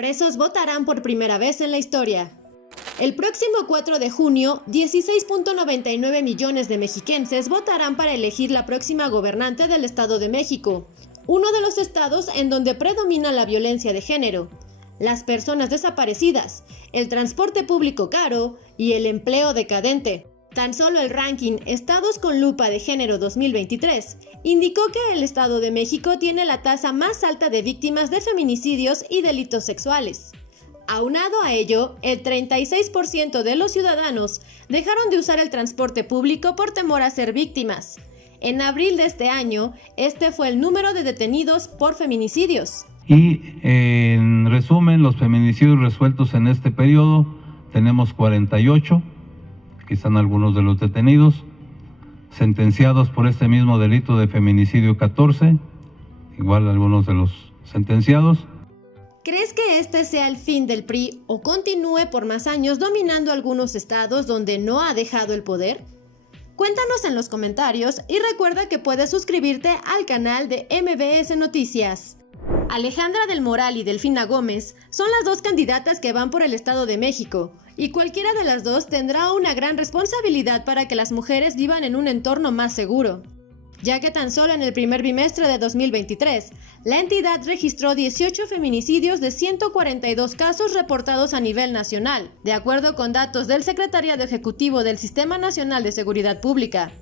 Presos votarán por primera vez en la historia. El próximo 4 de junio, 16.99 millones de mexiquenses votarán para elegir la próxima gobernante del Estado de México, uno de los estados en donde predomina la violencia de género, las personas desaparecidas, el transporte público caro y el empleo decadente. Tan solo el ranking Estados con Lupa de Género 2023 indicó que el Estado de México tiene la tasa más alta de víctimas de feminicidios y delitos sexuales. Aunado a ello, el 36% de los ciudadanos dejaron de usar el transporte público por temor a ser víctimas. En abril de este año, este fue el número de detenidos por feminicidios. Y en resumen, los feminicidios resueltos en este periodo, tenemos 48, aquí están algunos de los detenidos, sentenciados por este mismo delito de feminicidio 14, igual algunos de los sentenciados. ¿Crees que este sea el fin del PRI o continúe por más años dominando algunos estados donde no ha dejado el poder? Cuéntanos en los comentarios y recuerda que puedes suscribirte al canal de MBS Noticias. Alejandra del Moral y Delfina Gómez son las dos candidatas que van por el Estado de México, y cualquiera de las dos tendrá una gran responsabilidad para que las mujeres vivan en un entorno más seguro, ya que tan solo en el primer bimestre de 2023, la entidad registró 18 feminicidios de 142 casos reportados a nivel nacional, de acuerdo con datos del Secretariado Ejecutivo del Sistema Nacional de Seguridad Pública.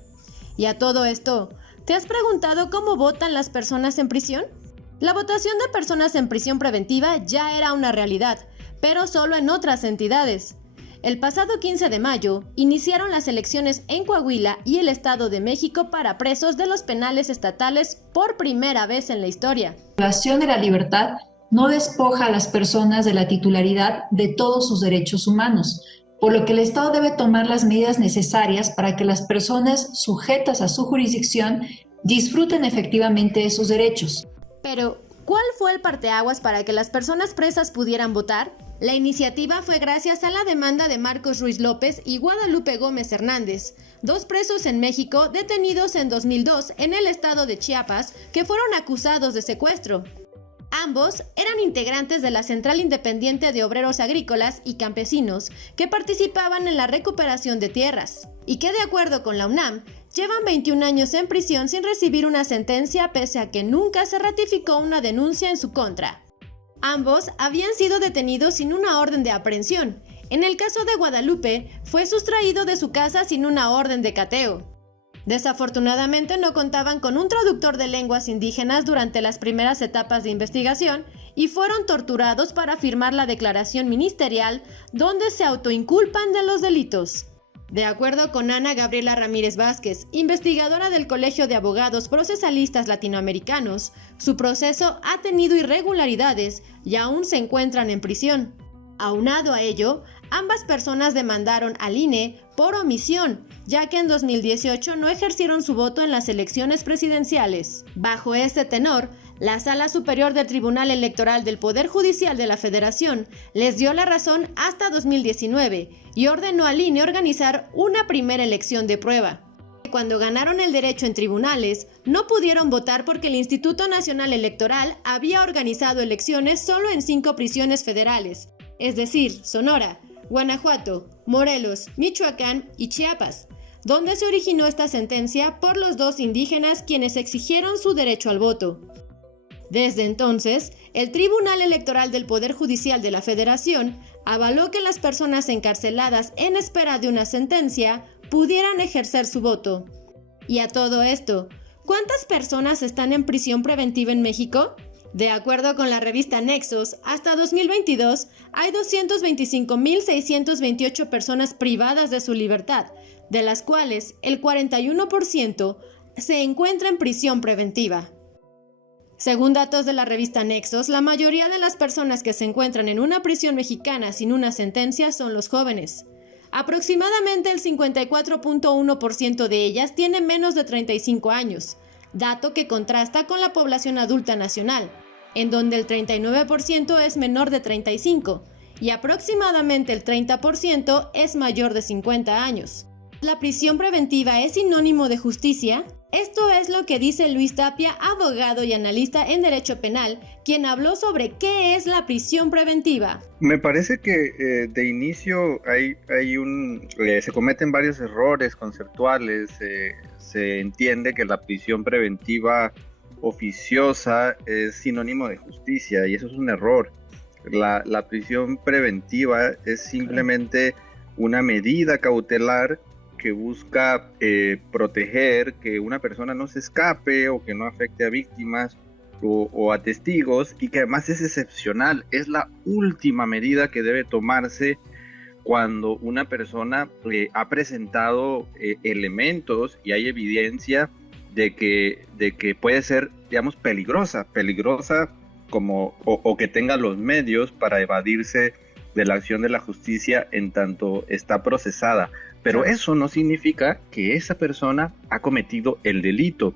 Y a todo esto, ¿te has preguntado cómo votan las personas en prisión? La votación de personas en prisión preventiva ya era una realidad, pero solo en otras entidades. El pasado 15 de mayo, iniciaron las elecciones en Coahuila y el Estado de México para presos de los penales estatales por primera vez en la historia. La privación de la libertad no despoja a las personas de la titularidad de todos sus derechos humanos, por lo que el Estado debe tomar las medidas necesarias para que las personas sujetas a su jurisdicción disfruten efectivamente de sus derechos. Pero, ¿cuál fue el parteaguas para que las personas presas pudieran votar? La iniciativa fue gracias a la demanda de Marcos Ruiz López y Guadalupe Gómez Hernández, dos presos en México detenidos en 2002 en el estado de Chiapas que fueron acusados de secuestro. Ambos eran integrantes de la Central Independiente de Obreros Agrícolas y Campesinos que participaban en la recuperación de tierras, y que de acuerdo con la UNAM, llevan 21 años en prisión sin recibir una sentencia pese a que nunca se ratificó una denuncia en su contra. Ambos habían sido detenidos sin una orden de aprehensión. En el caso de Guadalupe, fue sustraído de su casa sin una orden de cateo. Desafortunadamente no contaban con un traductor de lenguas indígenas durante las primeras etapas de investigación y fueron torturados para firmar la declaración ministerial donde se autoinculpan de los delitos. De acuerdo con Ana Gabriela Ramírez Vázquez, investigadora del Colegio de Abogados Procesalistas Latinoamericanos, su proceso ha tenido irregularidades y aún se encuentran en prisión. Aunado a ello, ambas personas demandaron al INE por omisión, ya que en 2018 no ejercieron su voto en las elecciones presidenciales. Bajo este tenor, la Sala Superior del Tribunal Electoral del Poder Judicial de la Federación les dio la razón hasta 2019 y ordenó al INE organizar una primera elección de prueba. Cuando ganaron el derecho en tribunales, no pudieron votar porque el Instituto Nacional Electoral había organizado elecciones solo en 5 prisiones federales, es decir, Sonora, Guanajuato, Morelos, Michoacán y Chiapas, donde se originó esta sentencia por los dos indígenas quienes exigieron su derecho al voto. Desde entonces, el Tribunal Electoral del Poder Judicial de la Federación avaló que las personas encarceladas en espera de una sentencia pudieran ejercer su voto. Y a todo esto, ¿cuántas personas están en prisión preventiva en México? De acuerdo con la revista Nexos, hasta 2022 hay 225.628 personas privadas de su libertad, de las cuales el 41% se encuentra en prisión preventiva. Según datos de la revista Nexos, la mayoría de las personas que se encuentran en una prisión mexicana sin una sentencia son los jóvenes. Aproximadamente el 54.1% de ellas tiene menos de 35 años, dato que contrasta con la población adulta nacional, en donde el 39% es menor de 35 y aproximadamente el 30% es mayor de 50 años. ¿La prisión preventiva es sinónimo de justicia? Esto es lo que dice Luis Tapia, abogado y analista en Derecho Penal, quien habló sobre qué es la prisión preventiva. Me parece que de inicio se cometen varios errores conceptuales. Se entiende que la prisión preventiva oficiosa es sinónimo de justicia y eso es un error. La prisión preventiva es simplemente una medida cautelar que busca proteger que una persona no se escape o que no afecte a víctimas o a testigos, y que además es excepcional. Es la última medida que debe tomarse cuando una persona ha presentado elementos y hay evidencia de que puede ser, digamos, peligrosa o que tenga los medios para evadirse de la acción de la justicia en tanto está procesada. Pero eso no significa que esa persona ha cometido el delito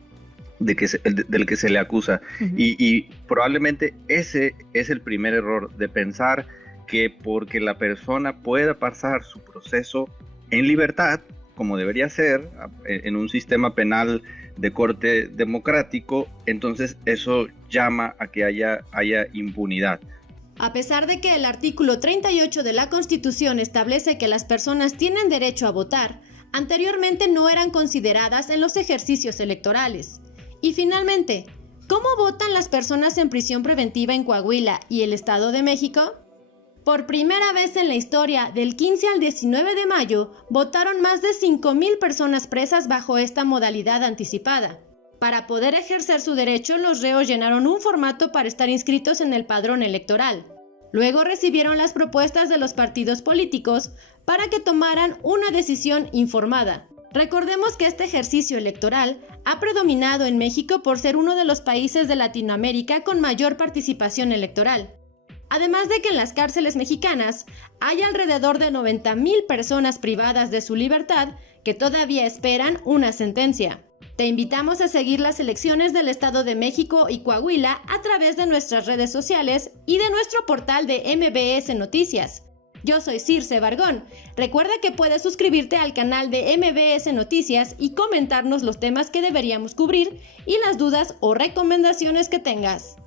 del que se le acusa. Uh-huh. Y probablemente ese es el primer error, de pensar que porque la persona pueda pasar su proceso en libertad, como debería ser, en un sistema penal de corte democrático, entonces eso llama a que haya impunidad. A pesar de que el artículo 38 de la Constitución establece que las personas tienen derecho a votar, anteriormente no eran consideradas en los ejercicios electorales. Y finalmente, ¿cómo votan las personas en prisión preventiva en Coahuila y el Estado de México? Por primera vez en la historia, del 15 al 19 de mayo, votaron más de 5,000 personas presas bajo esta modalidad anticipada. Para poder ejercer su derecho, los reos llenaron un formato para estar inscritos en el padrón electoral. Luego recibieron las propuestas de los partidos políticos para que tomaran una decisión informada. Recordemos que este ejercicio electoral ha predominado en México por ser uno de los países de Latinoamérica con mayor participación electoral. Además de que en las cárceles mexicanas hay alrededor de 90,000 personas privadas de su libertad que todavía esperan una sentencia. Te invitamos a seguir las elecciones del Estado de México y Coahuila a través de nuestras redes sociales y de nuestro portal de MBS Noticias. Yo soy Circe Vargón. Recuerda que puedes suscribirte al canal de MBS Noticias y comentarnos los temas que deberíamos cubrir y las dudas o recomendaciones que tengas.